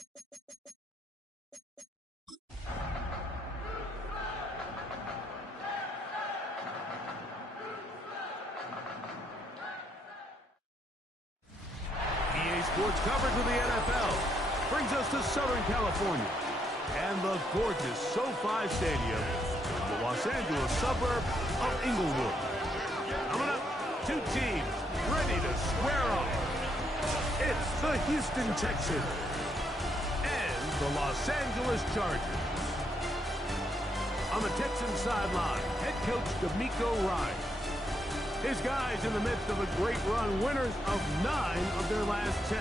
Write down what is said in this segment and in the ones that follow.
EA Sports coverage of the NFL brings us to Southern California and the gorgeous SoFi Stadium in the Los Angeles suburb of Inglewood. Coming up, two teams ready to square off. It's the Houston Texans and the Los Angeles Chargers. On the Texans sideline, head coach D'Amico Ryan. His guys in the midst of a great run, winners of 9 of their last 10.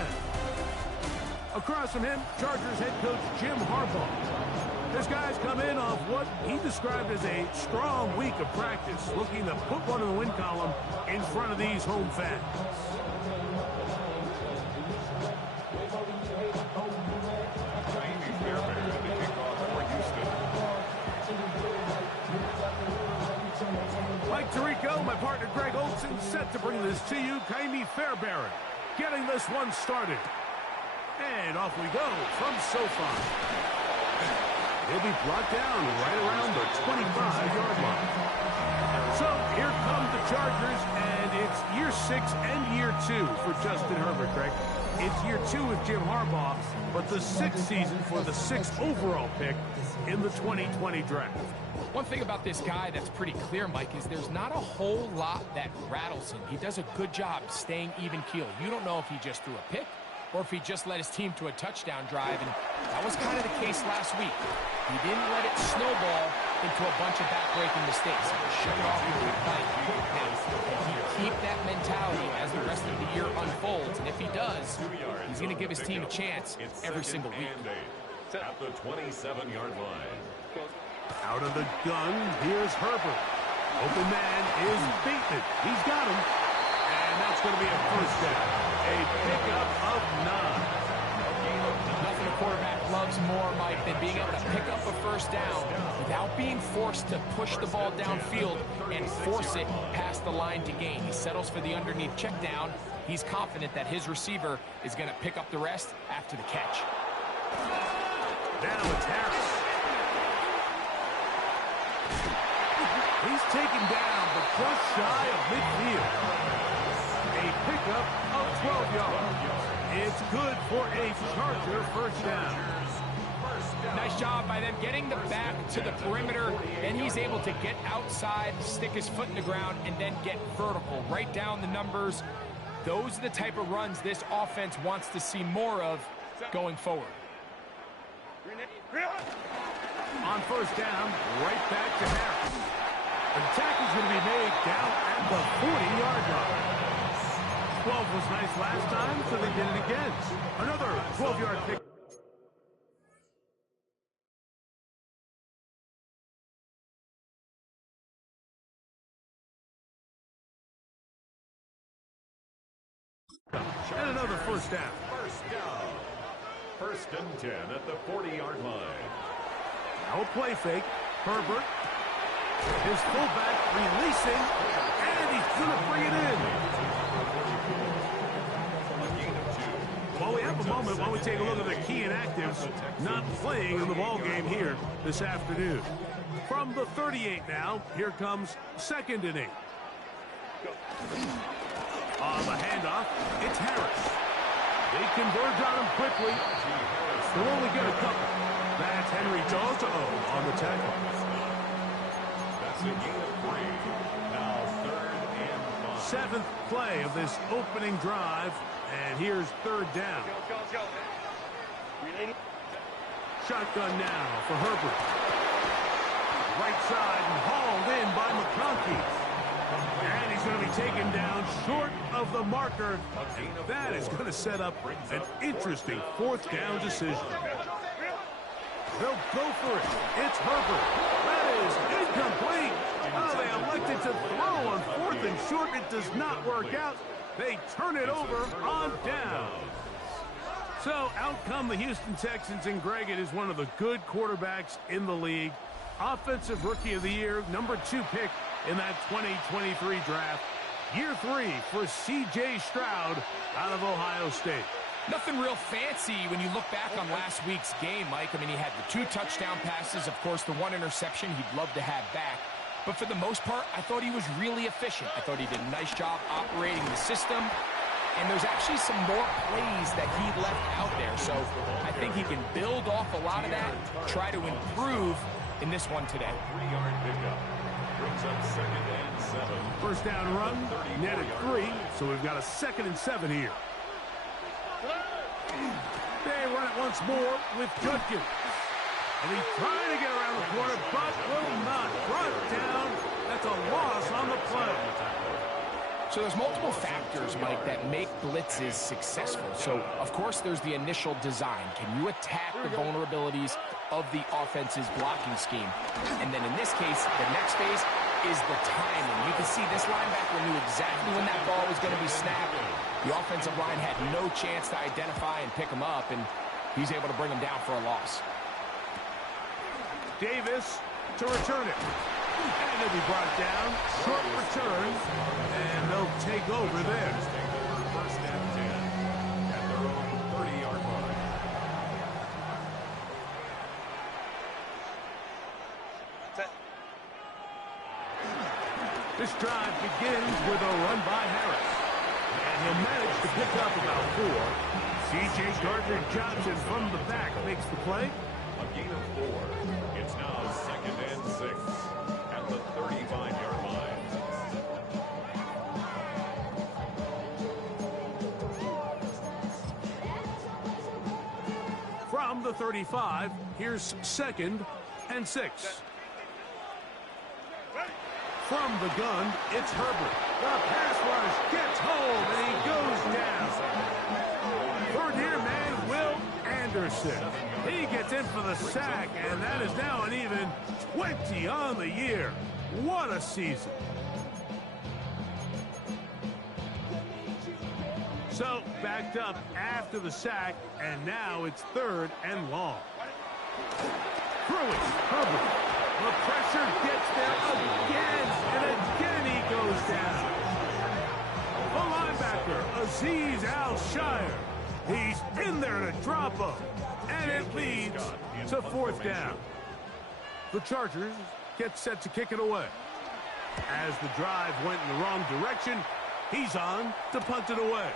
Across from him, Chargers head coach Jim Harbaugh. His guys come in off what he described as a strong week of practice, looking to put one in the win column in front of these home fans. Mike Tirico, my partner Greg Olson, set to bring this to you. Kaimi Fairbairn getting this one started. And off we go from SoFi. He'll be brought down right around the 25-yard line. So here come the Chargers, and it's year 6 and year 2 for Justin Herbert, Greg. It's year 2 with Jim Harbaugh, but the 6th season for the 6th overall pick in the 2020 draft. One thing about this guy that's pretty clear, Mike, is there's not a whole lot that rattles him. He does a good job staying even-keeled. You don't know if he just threw a pick or if he just led his team to a touchdown drive, and that was kind of the case last week. He didn't let it snowball into a bunch of back-breaking mistakes. He shut it off with a fight. Now, if you keep that mentality as the rest of the year unfolds, and if he does, he's going to give his team a chance every single week. At the 27-yard line. Out of the gun, here's Herbert. Open man is Bateman. He's got him. And that's going to be a first down. A pickup of 9. Nothing a quarterback loves more, Mike, than being able to pick up a first down without being forced to push the ball downfield and force it past the line to gain. He settles for the underneath check down. He's confident that his receiver is going to pick up the rest after the catch. Now it's Harris. He's taken down, but just shy of midfield. A pickup of 12 yards. It's good for a Charger first down. Nice job by them getting the back to the perimeter, and he's able to get outside, stick his foot in the ground, and then get vertical. Right down the numbers. Those are the type of runs this offense wants to see more of going forward. On first down, right back to Harris. The tackle's going to be made down at the 40-yard line. 12 was nice last time, so they did it again. Another 12-yard pick. And another first down. First and 10 at the 40-yard line. Now a play fake. Herbert. His fullback releasing, and he's going to bring it in. Well, we have a moment while we take a look at the key inactives not playing in the ball game here this afternoon. From the 38 now, here comes 2nd and 8. On the handoff, it's Harris. They converge on him quickly. They'll only get a couple. That's Henry Dozo on the tackle. That's a gain of 3. Now 3rd and 5. 7th play of this opening drive, and here's 3rd down. Shotgun now for Herbert. Right side and hauled in by McConkey. And he's going to be taken down short of the marker. And that is going to set up an interesting 4th down decision. They'll go for it. It's Herbert. That is incomplete. Oh, they elected to throw on 4th and short. It does not work out. They turn it over on down. So out come the Houston Texans, and Greg, it is one of the good quarterbacks in the league. Offensive Rookie of the Year, number 2 pick in that 2023 draft. Year 3 for C.J. Stroud out of Ohio State. Nothing real fancy when you look back on last week's game, Mike. I mean, he had the 2 touchdown passes, of course, the 1 interception he'd love to have back. But for the most part, I thought he was really efficient. I thought he did a nice job operating the system. And there's actually some more plays that he left out there. So I think he can build off a lot of that, try to improve in this one today. 3-yard pickup. Brings up 2nd and 7. First down run, net at 3, so we've got a 2nd and 7 here. They run it once more with Judkins. And he's trying to get around the corner, but will not. Brought down. That's a loss on the play. So there's multiple factors, Mike, that make blitzes successful. So, of course, there's the initial design. Can you attack the vulnerabilities of the offense's blocking scheme? And then in this case, the next phase is the timing. You can see this linebacker knew exactly when that ball was going to be snapped. The offensive line had no chance to identify and pick him up, and he's able to bring him down for a loss. Davis to return it. And he'll be brought down. Short return. And they'll take over there. First and 10 at their own 30-yard line. This drive begins with a run by Harris. And he'll manage to pick up about 4. C.J. Gardner-Johnson from the back makes the play. A gain of 4. It's now 2nd and 6 at the 35-yard line. From the 35, here's 2nd and 6. From the gun, it's Herbert. The pass rush gets home, and he goes down. Third here, man, Will Anderson. He gets in for the sack, and that is now an even 20 on the year. What a season. So, backed up after the sack, and now it's 3rd and long. Through it, Herbert. The pressure gets there again, and again he goes down. The linebacker, Azeez Al-Shire. He's in there to drop him, and it leads to 4th down. The Chargers get set to kick it away. As the drive went in the wrong direction, he's on to punt it away.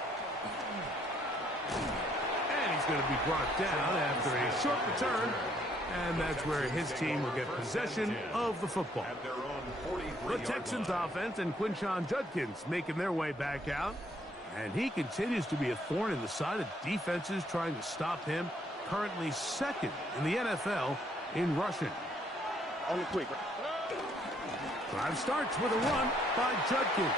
And he's going to be brought down after a short return. And that's where his team will get possession of the football. The Texans offense and Quinshon Judkins making their way back out. And he continues to be a thorn in the side of defenses trying to stop him. Currently 2nd in the NFL in rushing. On the quick. Drive starts with a run by Judkins.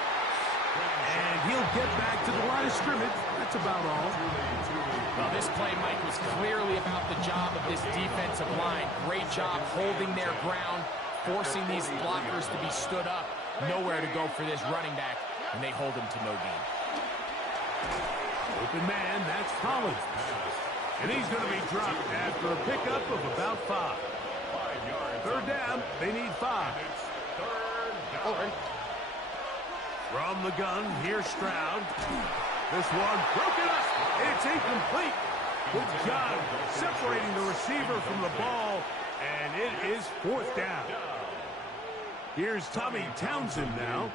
And he'll get back to the line of scrimmage. That's about all. Well, this play, Mike, was clearly about the job of this defensive line. Great job holding their ground, forcing these blockers to be stood up. Nowhere to go for this running back, and they hold him to no gain. Open man, that's Collins. And he's going to be dropped after a pickup of about 5. 3rd down, they need 5. From the gun, here's Stroud. This one broken up. It's incomplete. Good job separating the receiver from the ball, and it is 4th down. Here's Tommy Townsend now.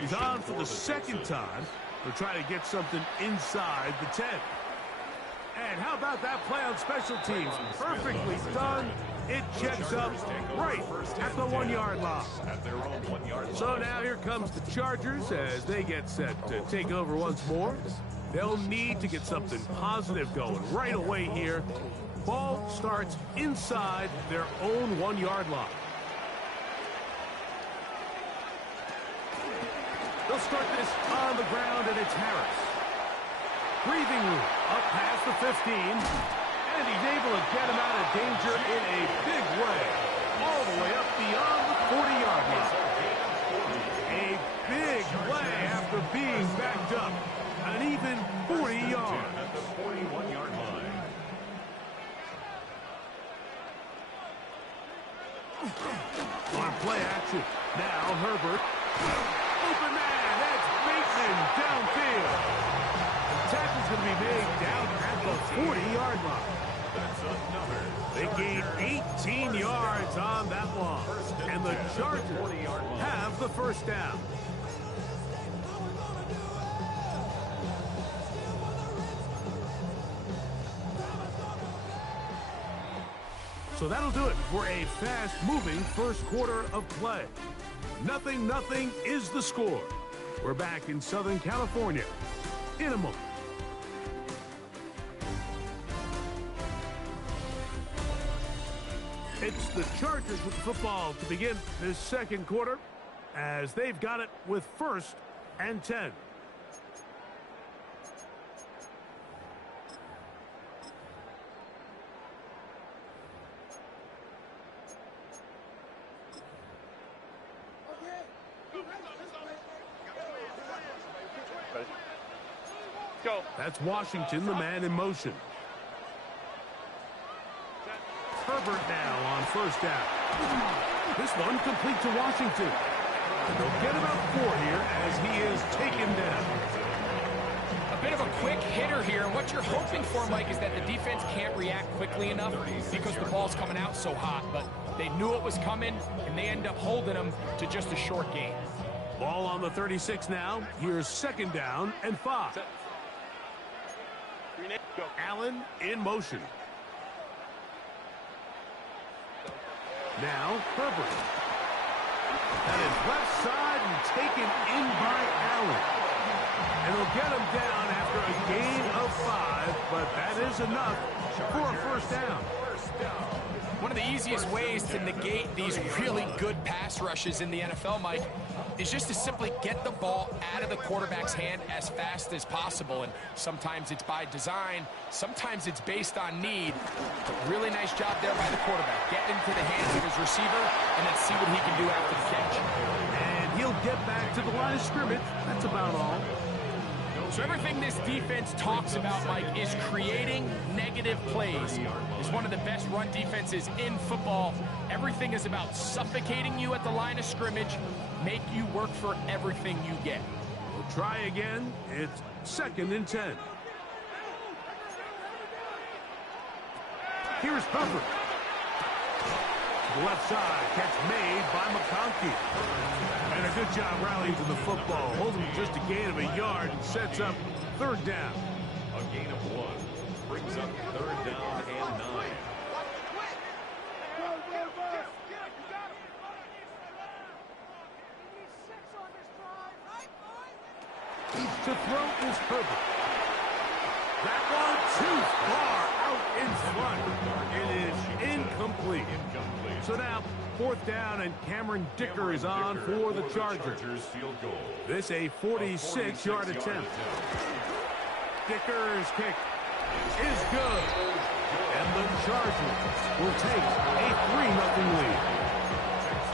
He's on for the 2nd time. They're trying to get something inside the 10. And how about that play on special teams? Perfectly done. It checks up right at the 1-yard line. So now here comes the Chargers as they get set to take over once more. They'll need to get something positive going right away here. Ball starts inside their own 1-yard line. They'll start this on the ground, and it's Harris. Breathing room up past the 15. And he's able to get him out of danger in a big way. All the way up beyond the 40-yard line. A big play after being backed up. An even 40 yards. At the 41-yard line. On play action. Now Herbert. Open man. That's Bateman downfield. Tackles going to be made down at the 40-yard line. That's another. They gain 18 yards on that one. And the Chargers have the first down. So that'll do it for a fast-moving first quarter of play. 0-0 is the score. We're back in Southern California in a moment. It's the Chargers with the football to begin this second quarter as they've got it with 1st and 10. Go. That's Washington, the man in motion. Herbert now on first down. This one complete to Washington. And they'll get about 4 here as he is taken down. A bit of a quick hitter here, and what you're hoping for, Mike, is that the defense can't react quickly enough because the ball's coming out so hot. But they knew it was coming, and they end up holding them to just a short gain. Ball on the 36 now. Here's 2nd down and 5. Allen in motion. Now Herbert. That is left side and taken in by Allen. And he'll get him down after a gain of 5, but that is enough for a first down. One of the easiest ways to negate these really good pass rushes in the NFL, Mike, is just to simply get the ball out of the quarterback's hand as fast as possible. And sometimes it's by design, sometimes it's based on need. But really nice job there by the quarterback. Get into the hands of his receiver and then see what he can do after the catch. And he'll get back to the line of scrimmage. That's about all. So everything this defense talks about, Mike, is creating negative plays. It's one of the best run defenses in football. Everything is about suffocating you at the line of scrimmage, make you work for everything you get. We'll try again. It's 2nd and 10. Here's Herbert. To the left side, catch made by McConkey. And a good job rallying to the football. Holding just a gain of a yard and sets up 3rd down. A gain of 1 brings up 3rd down and 9. To throw is Herbert. That one too far out in front. It is incomplete. So now 4th down and Cameron Dicker is on for the Chargers. This a 46-yard attempt. Dicker's kick is good. And the Chargers will take a 3-0 lead.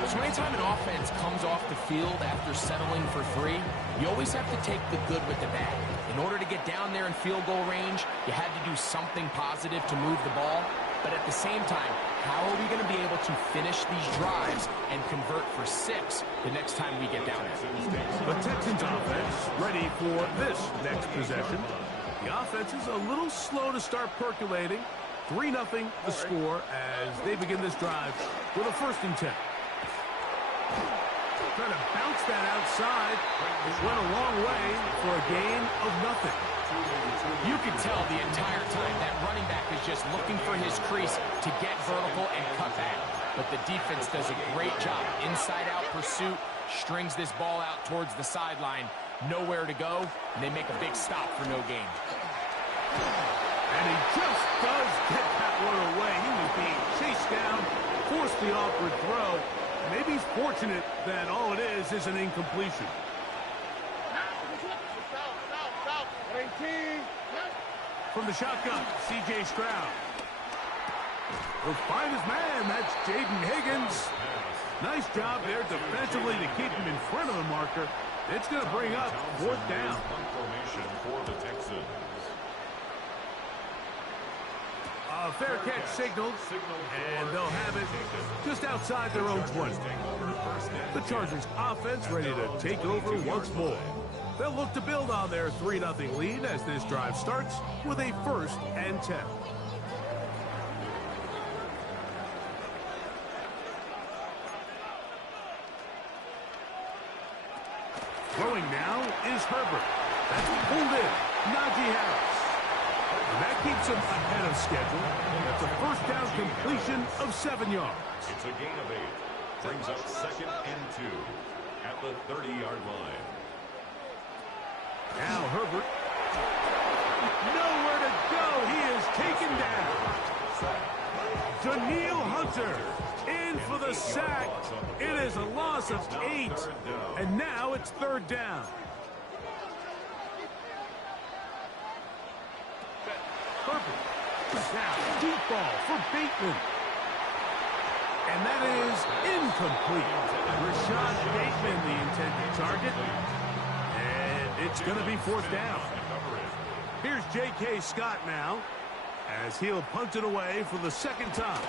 So anytime an offense comes off the field after settling for 3, you always have to take the good with the bad. In order to get down there in field goal range, you had to do something positive to move the ball. But at the same time, how are we going to be able to finish these drives and convert for 6 the next time we get down there? The Texans offense ready for this next possession. The offense is a little slow to start percolating. 3-0 the score as they begin this drive with a 1st and 10. Trying to bounce that outside. It went a long way for a gain of nothing. You can tell the entire time that running back is just looking for his crease to get vertical and cut back. But the defense does a great job. Inside-out pursuit, strings this ball out towards the sideline. Nowhere to go, and they make a big stop for no gain. And he just does get that one away. He was being chased down, forced the awkward throw. Maybe he's fortunate that all it is an incompletion. From the shotgun, C.J. Stroud. He'll find his man. That's Jaden Higgins. Nice job there defensively to keep him in front of the marker. It's going to bring up 4th down. Formation for the Texans. A fair catch signaled, and they'll have it just outside their own 20. The Chargers offense ready to take over once more. They'll look to build on their 3-0 lead as this drive starts with a 1st and 10. Throwing now is Herbert. That's pulled in. Najee Harris. And that keeps him ahead of schedule. That's a 1st down completion of 7 yards. It's a gain of 8. Brings up 2nd and 2 at the 30-yard line. Now Herbert. Nowhere to go. He is taken down. Daniil Hunter in for the sack. It is a loss of 8. And now it's 3rd down. Herbert. Now deep ball for Bateman. And that is incomplete. Rashad Bateman, the intended target. And it's going to be 4th down. Here's J.K. Scott now, as he'll punt it away for the 2nd time.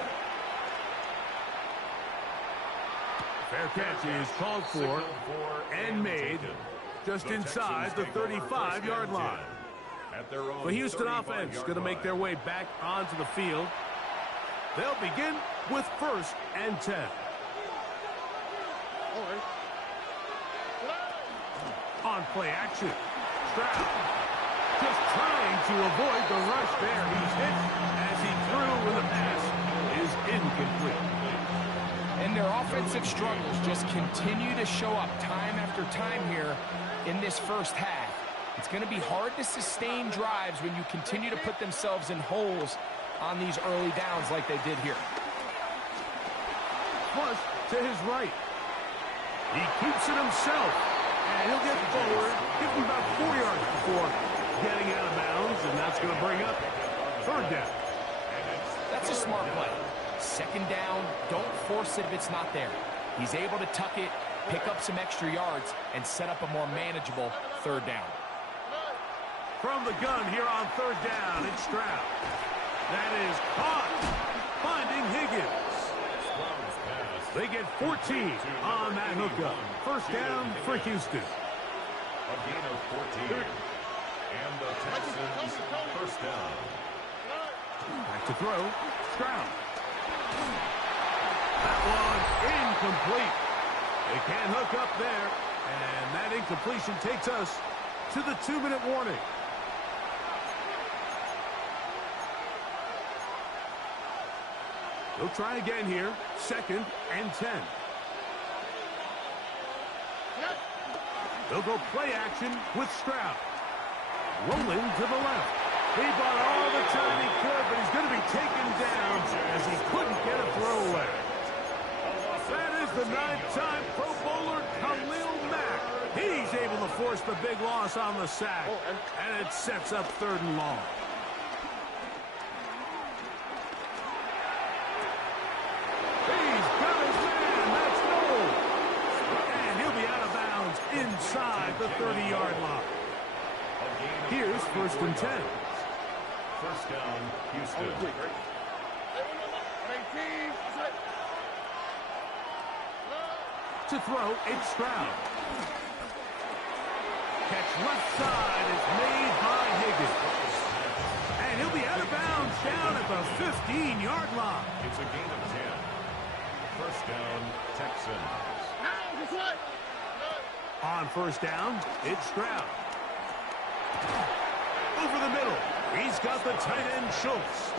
Fair catch is called for and made just inside the 35-yard line. The Houston offense going to make their way back onto the field. They'll begin with 1st and 10. On play action. Stroud just trying to avoid the rush there. He's hit as he threw when the pass is incomplete. And their offensive struggles just continue to show up time after time here in this 1st half. It's going to be hard to sustain drives when you continue to put themselves in holes on these early downs like they did here. Flush to his right. He keeps it himself. And he'll get forward, give him about 4 yards before getting out of bounds, and that's going to bring up 3rd down. That's a smart play. 2nd down, don't force it if it's not there. He's able to tuck it, pick up some extra yards, and set up a more manageable 3rd down. From the gun here on 3rd down, it's Stroud. That is caught, finding Higgins. They get 14 on that hookup. 1st down for Houston. A gain of 14. And the Texans 1st down. Back to throw. Stroud. That one incomplete. They can't hook up there. And that incompletion takes us to the 2-minute warning. They'll try again here. 2nd and 10. They'll go play action with Stroud. Rolling to the left. He bought all the time he could, but he's going to be taken down as he couldn't get a throwaway. That is the 9-time Pro Bowler Khalil Mack. He's able to force the big loss on the sack, and it sets up 3rd and long. Inside the 30-yard line. Here's 1st and 10. 1st down, Houston. To throw, it's Stroud. Catch left side is made by Higgins. And he'll be out of bounds down at the 15-yard line. It's a gain of 10. 1st down, Texans. On 1st down, it's Stroud. Over the middle, he's got the tight end Schultz.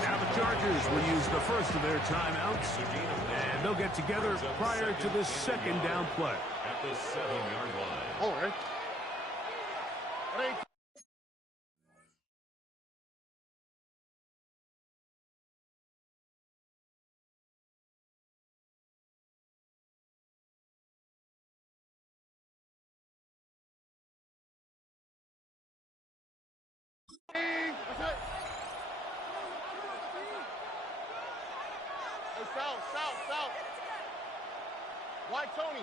Now the Chargers will use the 1st of their timeouts, and they'll get together prior to the 2nd down play. At the 7-yard line. All right. South. Why Tony?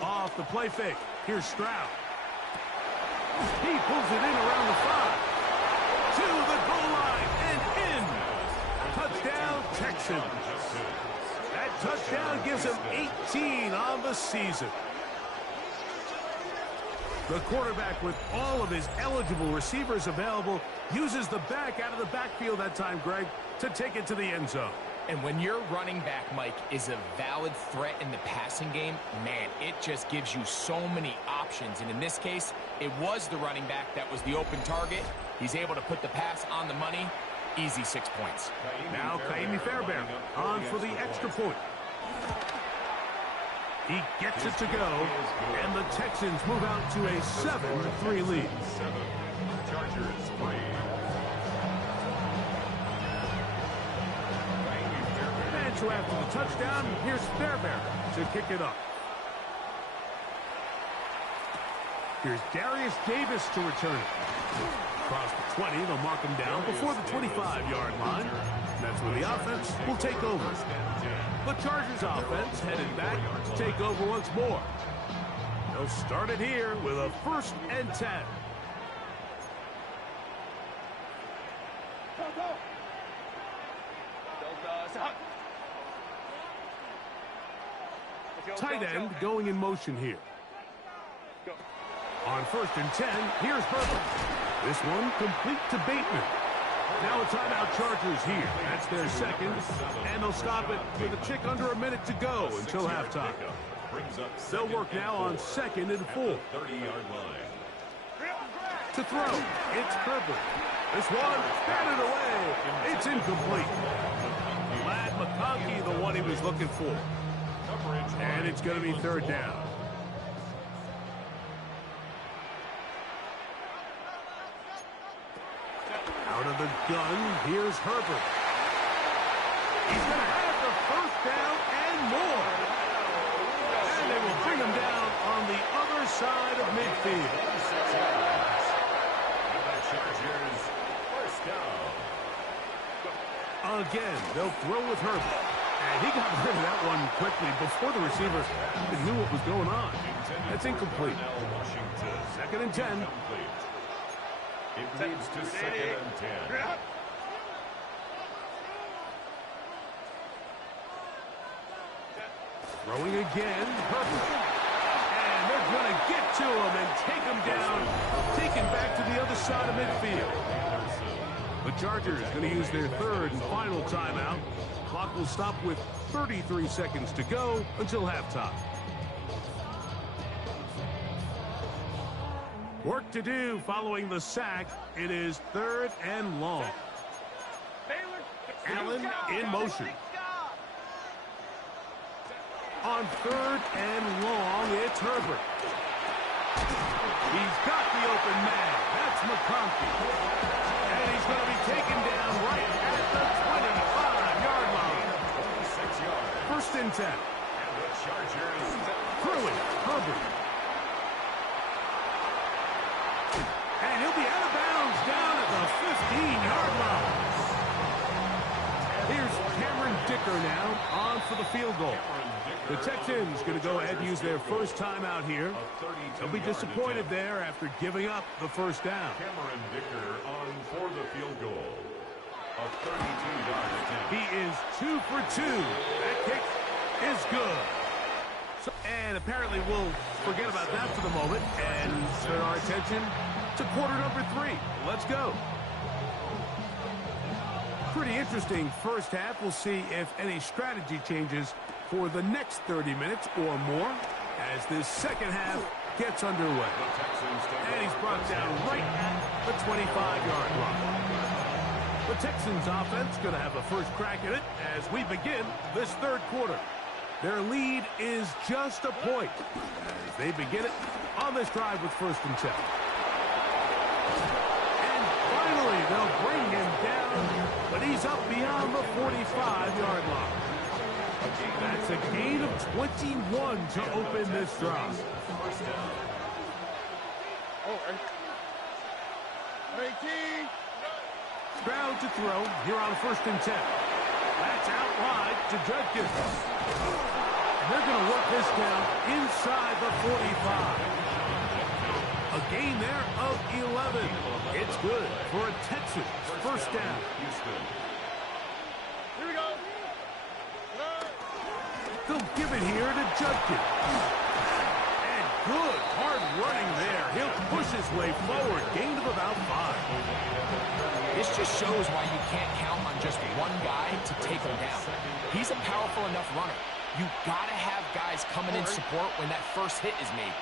Off the play fake. Here's Stroud. He pulls it in around the 5. To the goal line and in. Touchdown, Texans. That touchdown gives him 18 on the season. The quarterback, with all of his eligible receivers available, uses the back out of the backfield that time, Greg, to take it to the end zone. And when your running back, Mike, is a valid threat in the passing game, man, it just gives you so many options. And in this case, it was the running back that was the open target. He's able to put the pass on the money. Easy 6 points. Now Kaimi Fairbairn on for the extra point. He gets it to go, and the Texans move out to a 7-3 lead. Chargers 3. And so after the touchdown, here's Fairbairn to kick it up. Here's Darius Davis to return it. Across the 20, they'll mark him down before the 25-yard line. That's where the offense will take over. The Chargers offense headed back to take over once more. They'll start it here with a 1st and 10. Tight end going in motion here. On 1st and 10, here's Herbert. This one complete to Bateman. Now a timeout Chargers here. That's their second, and they'll stop it with a tick under a minute to go until halftime. They'll work now on 2nd and 4. 30-yard line. To throw, it's Herbert. This one, batted away. It's incomplete. Ladd McConkey, the one he was looking for. And it's going to be 3rd down. Out of the gun, here's Herbert. He's going to have the 1st down and more. And they will bring him down on the other side of midfield. Chargers 1st down. Again, they'll throw with Herbert. And he got rid of that one quickly before the receiver even knew what was going on. That's incomplete. 2nd and 10. It leads to 2nd and 10. Throwing again, Herbert. And they're going to get to him and take him down, taken back to the other side of midfield. The Chargers going to use their 3rd and final timeout. Clock will stop with 33 seconds to go until halftime. Work to do following the sack. It is 3rd and long. Allen in motion. On 3rd and long, it's Herbert. He's got the open man. That's McConkey. And he's going to be taken down right at the 25-yard line. 1st and 10. And the Chargers Throwing, Herbert. And he'll be out of bounds down at the 15-yard line. Here's Cameron Dicker now on for the field goal. The Texans going to go ahead and use their 1st timeout here. They'll be disappointed there after giving up the 1st down. Cameron Dicker on for the field goal. A 32-yard attempt. He is 2 for 2. That kick is good. And apparently we'll forget about that for the moment and turn our attention to quarter number 3. Let's go. Pretty interesting 1st half. We'll see if any strategy changes for the next 30 minutes or more as this 2nd half gets underway. And he's brought down right at the 25-yard line. The Texans offense going to have a first crack at it as we begin this 3rd quarter. Their lead is just a point as they begin it on this drive with 1st and 10. And finally, they'll bring him down, but he's up beyond the 45-yard line. That's a gain of 21 to open this drive. Stroud to throw here on 1st and 10. That's out wide to Judkins. And they're going to work this down inside the 45. A gain there of 11. It's good for a Texans 1st down. Here we go. They'll give it here to Judkins. And Good hard running there. He'll push his way forward. Gain of about 5. This just shows why you can't count on just one guy to take him down. He's a powerful enough runner. You got to have guys coming in support when that first hit is made.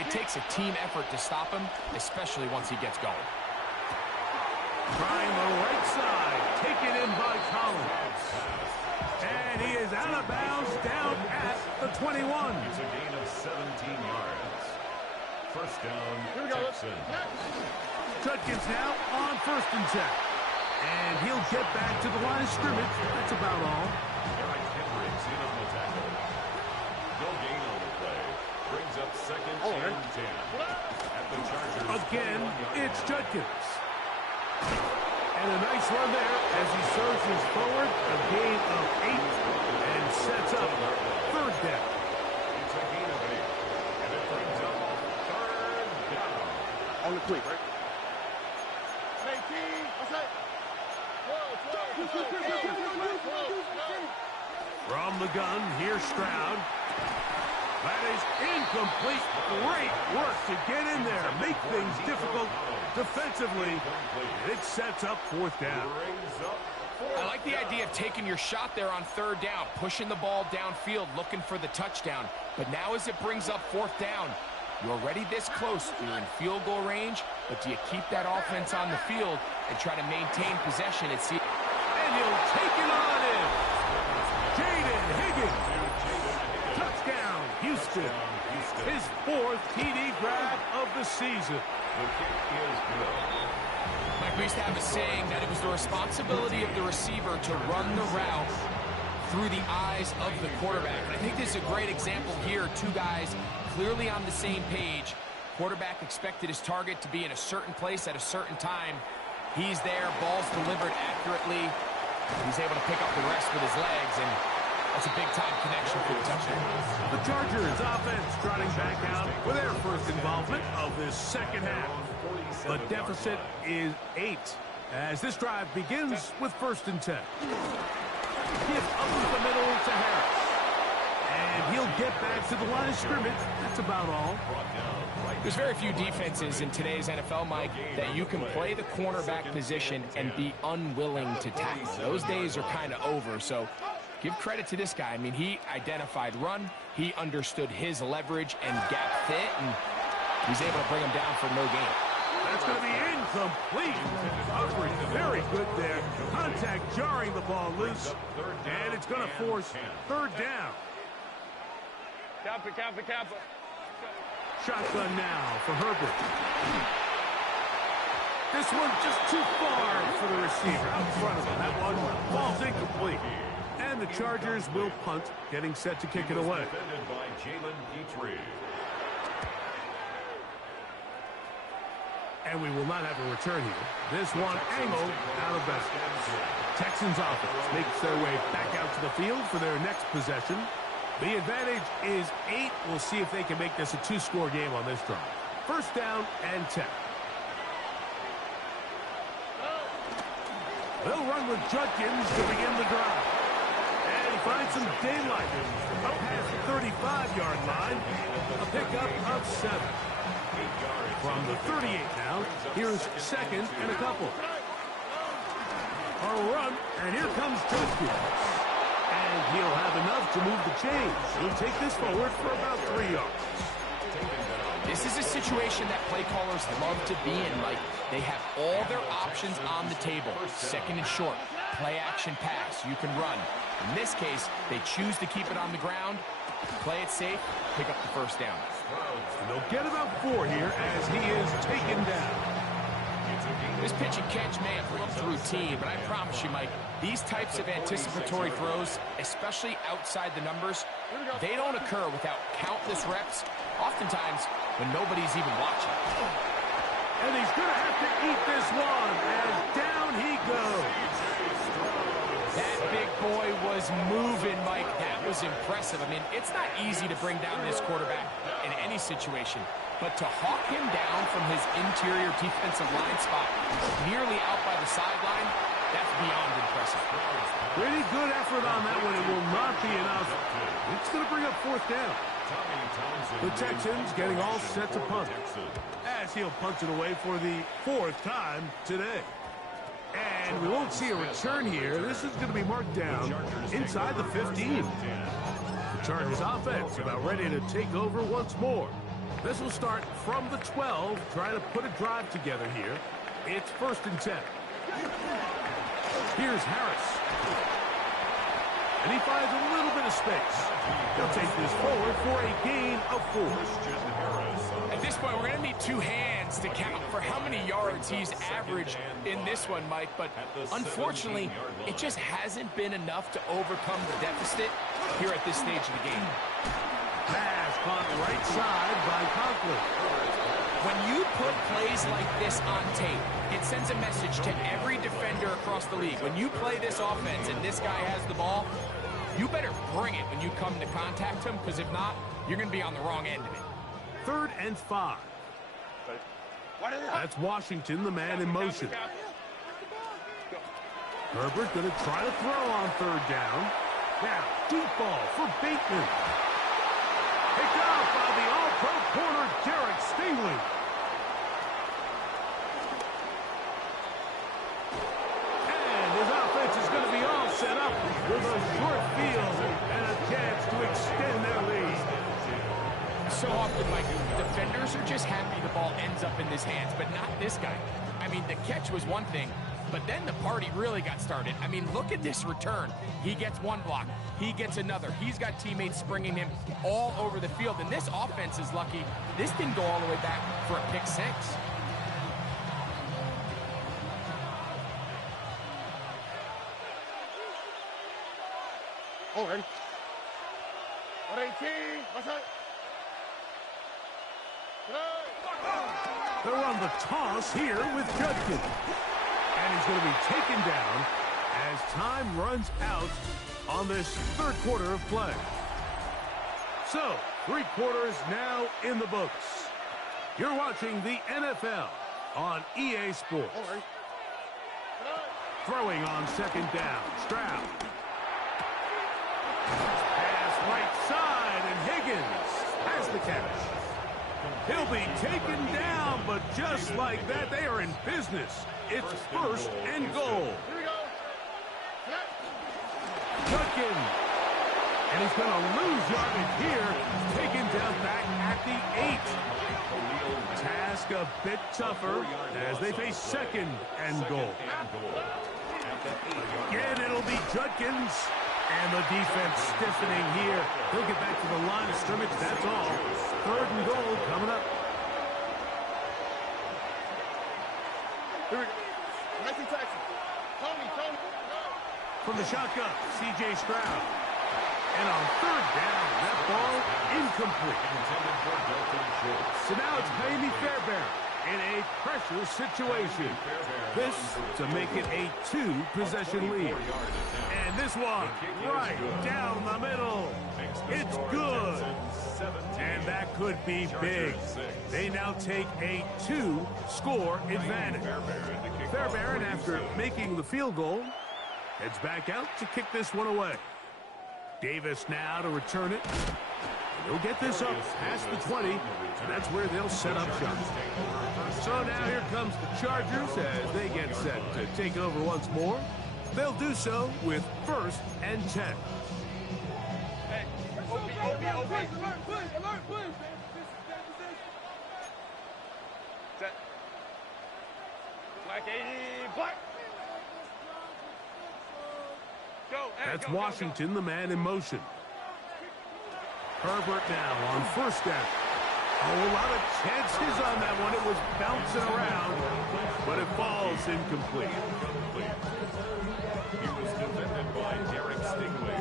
It takes a team effort to stop him, especially once he gets going. Trying the right side. Taken in by Collins. And he is out of bounds down at the 21. It's a gain of 17 yards. First down, Texans. Judkins now on 1st and 10. And he'll get back to the line of scrimmage. That's about all. Eric Hendricks in on the tackle. No gain on the play. Brings up 2nd and 10. At the Chargers. Again, it's Judkins. And a nice run there as he surges forward. A gain of 8 and sets up 3rd down. It's a gain of 8. And it brings up 3rd down. On the quick, right? From the gun, here's Stroud. That is incomplete. Great work to get in there. Make things difficult defensively. It sets up 4th down. I like the idea of taking your shot there on 3rd down, pushing the ball downfield, looking for the touchdown. But now as it brings up 4th down, you're already this close. You're in field goal range, but do you keep that offense on the field and try to maintain possession and see? And he'll take it on in. Jaden Higgins. Touchdown, Houston. His 4th TD grab of the season. The kick is good. Mike, we used to have a saying that it was the responsibility of the receiver to run the route through the eyes of the quarterback. And I think this is a great example here. 2 guys clearly on the same page. Quarterback expected his target to be in a certain place at a certain time. He's there, ball's delivered accurately. He's able to pick up the rest with his legs, and that's a big-time connection for the touchdown. The Chargers offense trotting back out for their first involvement of this 2nd half. The deficit is 8 as this drive begins with 1st and 10. Give up the middle to Harris. And he'll get back to the line of scrimmage. That's about all. There's very few defenses in today's NFL, Mike, that you can play the cornerback position and be unwilling to tackle. Those days are kind of over, so give credit to this guy. I mean, he identified run, he understood his leverage and gap fit, and he's able to bring him down for no gain. That's going to be incomplete. Coverage very good there. Contact jarring the ball loose, and it's going to force 3rd down. Kappa. Shotgun now for Herbert. This one just too far for the receiver. Out in front of him. That one falls incomplete. And the Chargers will punt, getting set to kick it away. Defended by Jalen Petrie. And we will not have a return here. This one angled out of bounds. Texans offense makes their way back out to the field for their next possession. The advantage is 8. We'll see if they can make this a 2-score game on this drive. 1st down and 10. They'll run with Judkins to begin the drive. And he finds some daylight. Up past the 35-yard line. A pickup of 7. From the 38 now, here's 2nd and a couple. A run, and here comes Judkins. And he'll have enough to move the chains. He'll take this forward for about 3 yards. This is a situation that play callers love to be in, Mike. They have all their options on the table. 2nd and short, play action pass, you can run. In this case, they choose to keep it on the ground, play it safe, pick up the 1st down. And they'll get about 4 here as he is taken down. This pitch and catch may have looked routine, but I promise you, Mike, these types of anticipatory throws, especially outside the numbers, they don't occur without countless reps, oftentimes when nobody's even watching. And he's going to have to eat this one as down he goes. That big boy was moving, Mike. That was impressive. I mean, it's not easy to bring down this quarterback in any situation, but to hawk him down from his interior defensive line spot nearly out by the sideline, that's beyond impressive. Pretty good effort on that one. It will not be enough. It's going to bring up 4th down. The Texans getting all set to punt, as he'll punch it away for the 4th time today. And we won't see a return here. This is going to be marked down inside the 15. The Chargers offense about ready to take over once more. This will start from the 12, trying to put a drive together here. It's 1st and 10. Here's Harris. And he finds a little bit of space. He'll take this forward for a gain of 4. At this point, we're going to need 2 hands to count for how many yards he's averaged in this one, Mike. But unfortunately, it just hasn't been enough to overcome the deficit here at this stage of the game. Pass caught right side by Conklin. When you put plays like this on tape, it sends a message to every defender across the league. When you play this offense and this guy has the ball, you better bring it when you come to contact him, because if not, you're going to be on the wrong end of it. 3rd and 5. That's Washington, the man in motion. Herbert going to try to throw on 3rd down. Now, deep ball for Bateman. Picked up by the all-pro corner, Derek Stingley. And his offense is going to be all set up with a short field and a chance to extend their lead. So often, Mike, defenders are just happy the ball ends up in his hands, but not this guy. I mean, the catch was one thing, but then the party really got started. I mean, look at this return. He gets one block. He gets another. He's got teammates springing him all over the field, and this offense is lucky. This didn't go all the way back for a pick 6. Oh, ready? 118. What's up? They'll run the toss here with Judkins. And he's going to be taken down as time runs out on this 3rd quarter of play. So, 3 quarters now in the books. You're watching the NFL on EA Sports. Throwing on 2nd down, Stroud. Pass right side, and Higgins has the catch. He'll be taken down, but just like that, they are in business. It's 1st and goal. Here we go. Judkins. And he's going to lose yardage here. Taken down back at the 8. Task a bit tougher as they face 2nd and goal. Again, it'll be Judkins. And the defense stiffening here. He'll get back to the line of scrimmage, that's all. 3rd and goal coming up. Here we go. Messi Texas. Tony. From the shotgun, C.J. Stroud. And on 3rd down, that ball incomplete. So now it's Jaime Fairbairn in a pressure situation. This to make it a 2-possession lead. And this one right down the middle. It's good. And that could be big. They now take a 2-score advantage. Fairbairn, after making the field goal, heads back out to kick this one away. Davis now to return it. They'll get this up past the 20, and that's where they'll set up shop. So now here comes the Chargers as they get set to take over once more. They'll do so with 1st and 10. Hey, Set. Black 80, black. Go. That's Washington, the man in motion. Herbert now on 1st down. A whole lot of chances on that one. It was bouncing around, but it falls incomplete. He was defended by Derek Stingley.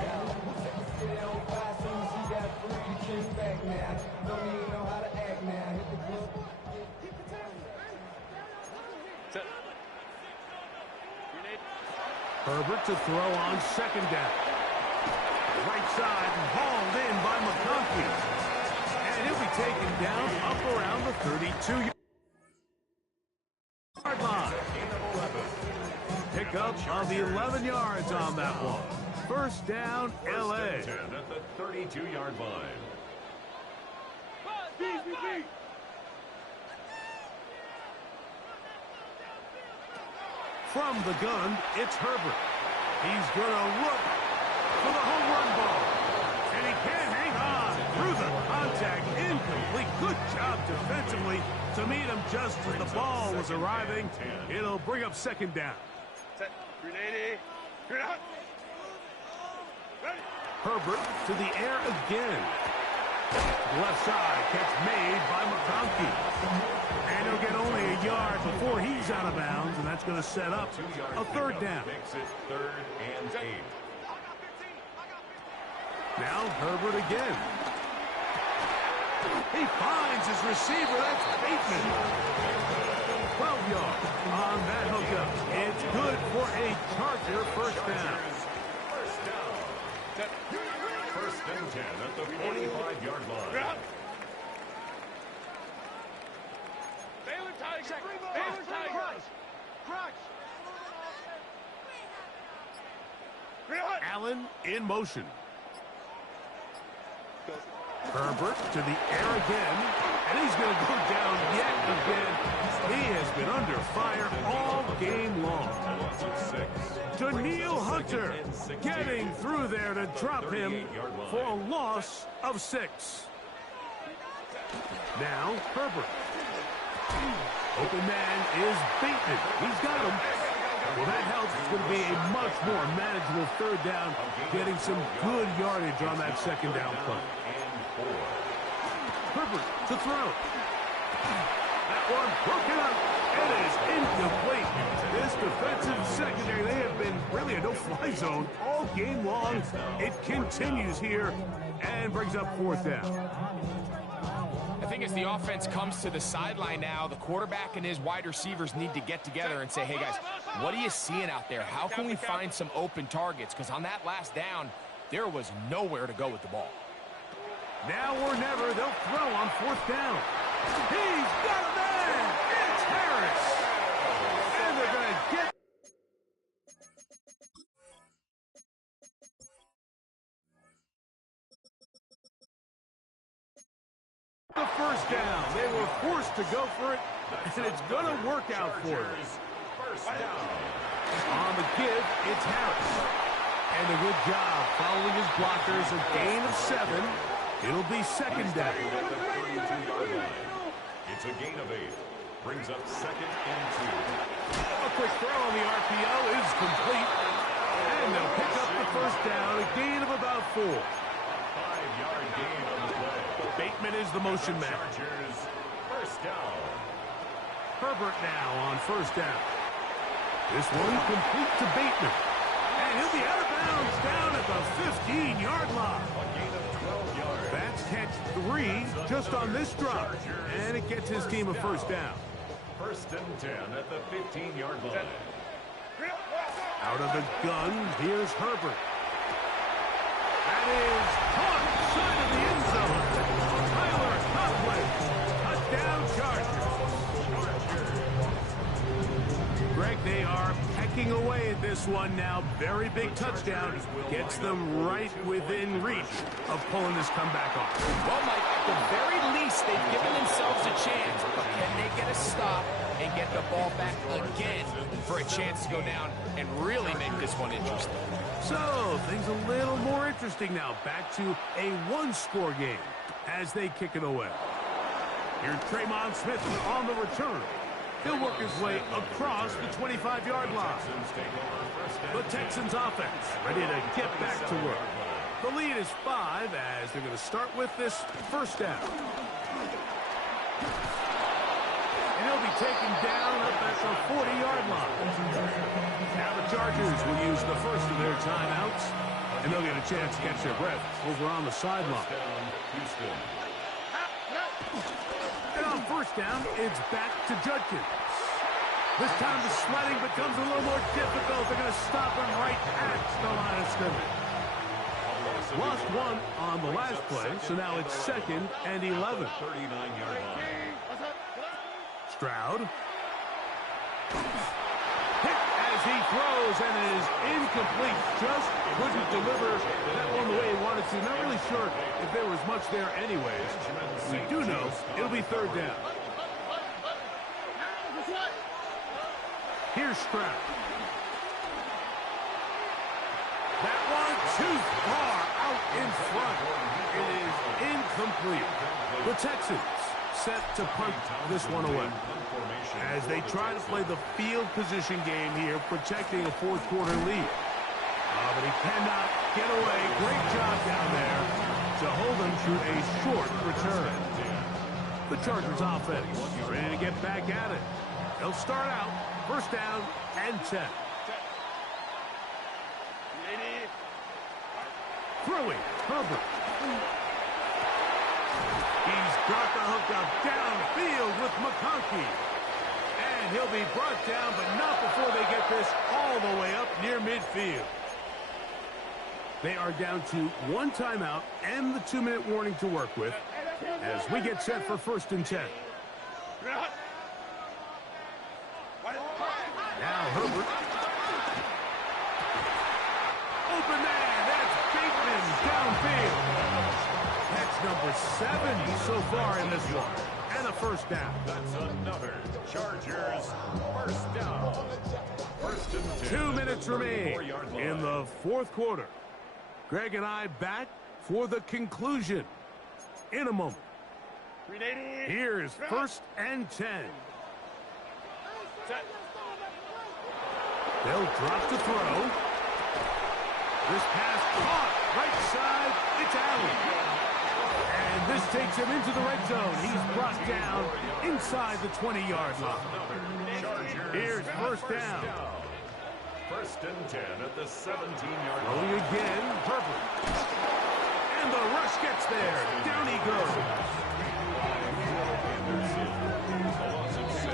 Herbert to throw on 2nd down. Right side and hauled in by McConkey. And he'll be taken down up around the 32-yard line. Pick up of 11 yards on that one. 1st down, L.A. At the 32-yard line. From the gun, it's Herbert. He's going to look for the home run ball. And he can't hang on through the contact. Incomplete. Good job defensively to meet him just as the ball was arriving. It'll bring up second down. Set. Grenade. Grenade. Ready. Herbert to the air again. Left side catch made by McConkey. And he'll get only a yard before he's out of bounds, and that's going to set up a third down. Makes it 3rd and 8. Now Herbert again. He finds his receiver. That's Bateman. 12 yards on that hookup. It's good for a Charger first down. First and 10 at the 45-yard line. Baylor Tigers. Baylor Tigers. Crunch. Allen in motion. Herbert to the air again, and he's going to go down yet again. He has been under fire all game long. Daniil Hunter getting through there to drop him for a loss of 6. Now Herbert. Open man is Bateman. He's got him. Well, that helps. It's going to be a much more manageable third down, getting some good yardage on that second down play. Herbert to throw. That one broken up. It is incomplete. This defensive secondary, they have been really a no-fly zone all game long. It continues here and brings up fourth down. I think as the offense comes to the sideline now, the quarterback and his wide receivers need to get together and say, hey, guys, what are you seeing out there? How can we find some open targets? Because on that last down, there was nowhere to go with the ball. Now or never, they'll throw on fourth down. He's got a man! It's Harris! And they're going to get... the first down. They were forced to go for it, and it's going to work out for them. First down. On the give, it's Harris. And a good job following his blockers, a gain of 7. It'll be second down. At the 32-yard line. It's a gain of 8. Brings up second and 2. A quick throw on the RPO is complete. And they'll pick up the first down, a gain of about 4. 5-yard gain on the play. Bateman is the motion man. Chargers, first down. Herbert now on first down. This one complete to Bateman. And he'll be out of bounds down at the 15-yard line. A gain of 12 yards. That's catch 3 just on this drop. And it gets his team a first down. First and 10 at the 15-yard line. Out of the gun, here's Herbert. That is caught side of the end zone. Tyler Conklin, touchdown Chargers. Greg, they are pecking away at this one now. Very big touchdown. Gets them right within reach of pulling this comeback off. Well, Mike, at the very least, they've given themselves a chance, but can they get a stop and get the ball back again for a chance to go down and really make this one interesting? So, things a little more interesting now. Back to a one-score game as they kick it away. Here's Tremont Smith on the return. He'll work his way across the 25-yard line. The Texans offense ready to get back to work. The lead is 5 as they're going to start with this first down. And he'll be taken down up at the 40-yard line. Now the Chargers will use the first of their timeouts, and they'll get a chance to catch their breath over on the sideline. And on first down, it's back to Judkins. This time the sledding becomes a little more difficult. They're going to stop him right at the line of scrimmage. Lost 1 on the last play, so now it's second and 11. 39-yard line. Stroud. Hit as as he throws, and it is incomplete. Just couldn't deliver that one the way he wanted to. Not really sure if there was much there anyways. We do know it'll be third down. Here's Stroud. That one too far out in front. It is incomplete. The Texans set to punt this one away as they try to play the field position game here, protecting a fourth-quarter lead. But he cannot get away. Great job down there to hold him to a short return. The Chargers offense ready to get back at it. They'll start out first down and 10. Throwing, Herbert. He's got the hook up downfield with McConkey. And he'll be brought down, but not before they get this all the way up near midfield. They are down to one timeout and the 2-minute warning to work with as we get set for first and 10. Now Herbert. Open man, that's Bateman downfield. That's number 7 so far in this one. And a first down. That's another Chargers first down. First and 10. 2 minutes remain in the fourth quarter. Greg and I back for the conclusion in a moment. Here's first and 10. They'll drop to throw. This pass caught right side. It's Allen. And this takes him into the red zone. He's brought down inside the 20-yard line. Here's first down. First and 10 at the 17-yard line. Rolling again, Herbert. And the rush gets there. Down he goes. A loss of 6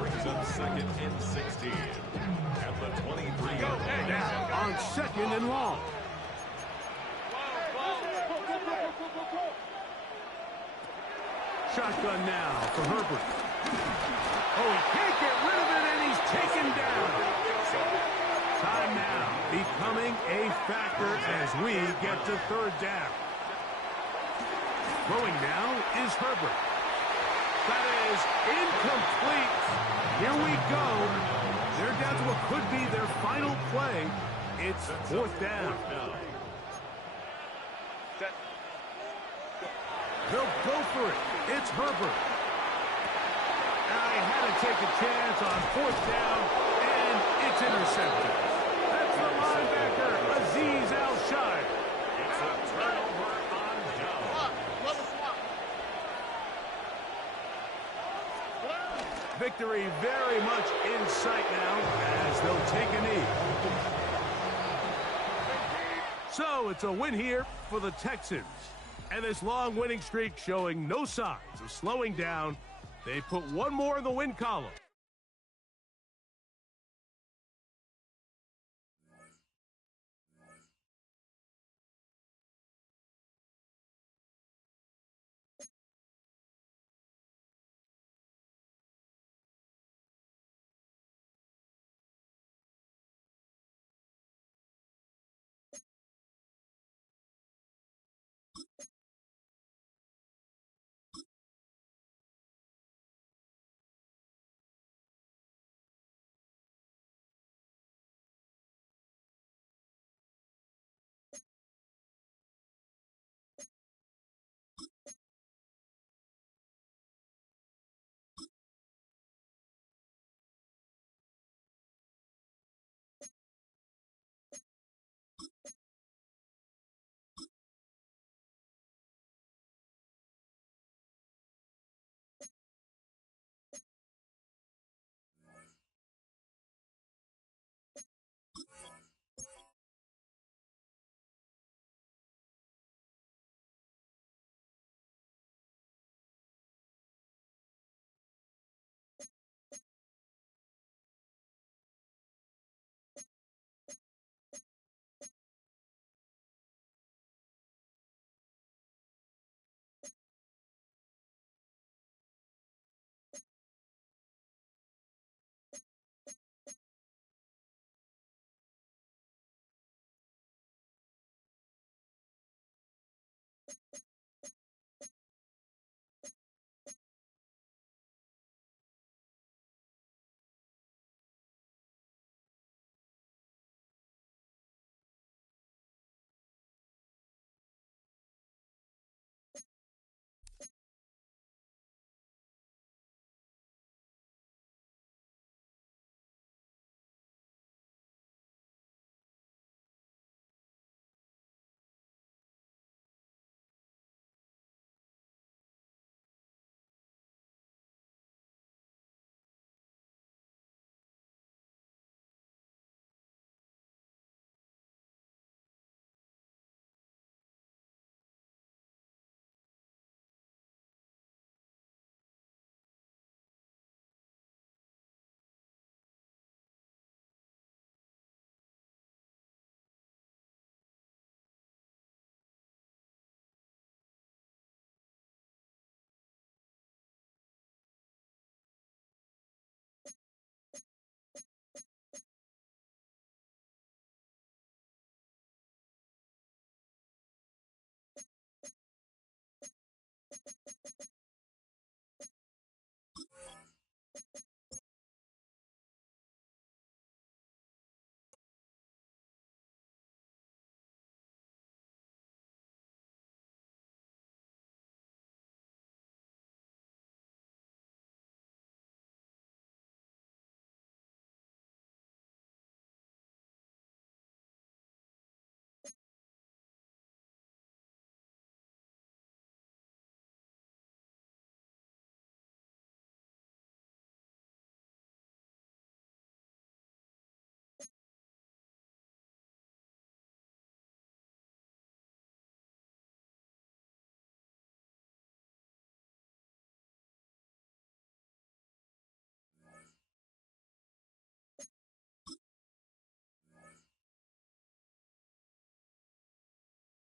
brings up second and 16 at the 23-yard line. Now on second and long. Shotgun now for Herbert. Oh, he can't get rid of it, and he's taken down. Time now becoming a factor as we get to third down. Throwing now is Herbert. That is incomplete. Here we go. They're down to what could be their final play. It's fourth down. They'll go for it. It's Herbert. Now he had to take a chance on fourth down, and it's intercepted. That's the linebacker, Azeez Al-Shire. It's a turnover on down. Victory very much in sight now as they'll take a knee. So it's a win here for the Texans. And this long winning streak showing no signs of slowing down. They put one more in the win column.